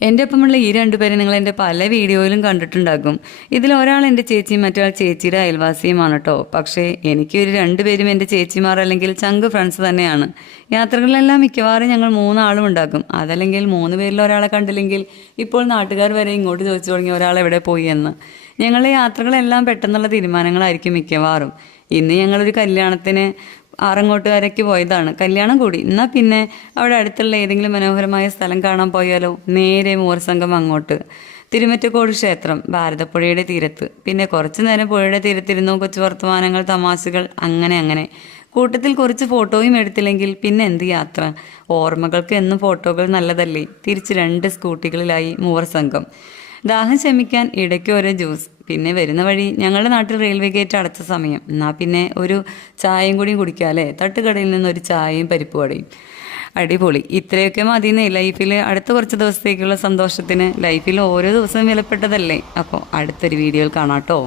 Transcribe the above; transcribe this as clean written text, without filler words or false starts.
എൻ്റെ ഒപ്പമുള്ള ഈ രണ്ടുപേരെ നിങ്ങൾ എൻ്റെ പല വീഡിയോയിലും കണ്ടിട്ടുണ്ടാകും. ഇതിൽ ഒരാൾ എൻ്റെ ചേച്ചിയും മറ്റൊരാൾ ചേച്ചിയുടെ അയൽവാസിയുമാണ് കേട്ടോ. പക്ഷേ എനിക്ക് ഒരു രണ്ടുപേരും എൻ്റെ ചേച്ചിമാർ അല്ലെങ്കിൽ ചങ്ക് ഫ്രണ്ട്സ് തന്നെയാണ്. യാത്രകളിലെല്ലാം മിക്കവാറും ഞങ്ങൾ മൂന്നാളും ഉണ്ടാകും. അതല്ലെങ്കിൽ 3 പേരിൽ ഒരാളെ കണ്ടില്ലെങ്കിൽ ഇപ്പോൾ നാട്ടുകാർ വരെ ഇങ്ങോട്ട് ചോദിച്ചു തുടങ്ങി ഒരാൾ എവിടെ പോയി എന്ന്. ഞങ്ങളുടെ യാത്രകളെല്ലാം പെട്ടെന്നുള്ള തീരുമാനങ്ങളായിരിക്കും മിക്കവാറും. ഇന്ന് ഞങ്ങളൊരു കല്യാണത്തിന് ആറങ്ങോട്ടുകാരേക്ക് പോയതാണ്. കല്യാണം കൂടി എന്നാൽ പിന്നെ അവിടെ അടുത്തുള്ള ഏതെങ്കിലും മനോഹരമായ സ്ഥലം കാണാൻ പോയാലോ? നേരെ മൂവർ സംഘം അങ്ങോട്ട്. തിരുമറ്റക്കോട് ക്ഷേത്രം, ഭാരതപ്പുഴയുടെ തീരത്ത്. പിന്നെ കുറച്ചു നേരം പുഴയുടെ തീരത്തിരുന്നു, കൊച്ചു വർത്തമാനങ്ങൾ, തമാശകൾ, അങ്ങനെ. കൂട്ടത്തിൽ കുറച്ച് ഫോട്ടോയും എടുത്തില്ലെങ്കിൽ പിന്നെ എന്ത് യാത്ര? ഓർമ്മകൾക്ക് എന്നും ഫോട്ടോകൾ നല്ലതല്ലേ? തിരിച്ച് 2 സ്കൂട്ടികളിലായി മൂവർ സംഘം. ദാഹം ശമിക്കാൻ ഇടയ്ക്ക് ഓരോ ജ്യൂസ്. പിന്നെ വരുന്ന വഴി ഞങ്ങളുടെ നാട്ടിൽ റെയിൽവേ ഗേറ്റ് അടച്ച സമയം. എന്നാൽ പിന്നെ ഒരു ചായയും കൂടി കുടിക്കാം അല്ലേ? തട്ടുകടയിൽ നിന്ന് ഒരു ചായയും പരിപ്പ് വടയും. അടിപൊളി. ഇത്രയൊക്കെ മതിയെന്നേ ലൈഫിൽ അടുത്ത കുറച്ച് ദിവസത്തേക്കുള്ള സന്തോഷത്തിന്. ലൈഫിൽ ഓരോ ദിവസവും വിലപ്പെട്ടതല്ലേ? അപ്പോൾ അടുത്തൊരു വീഡിയോയിൽ കാണാം കേട്ടോ.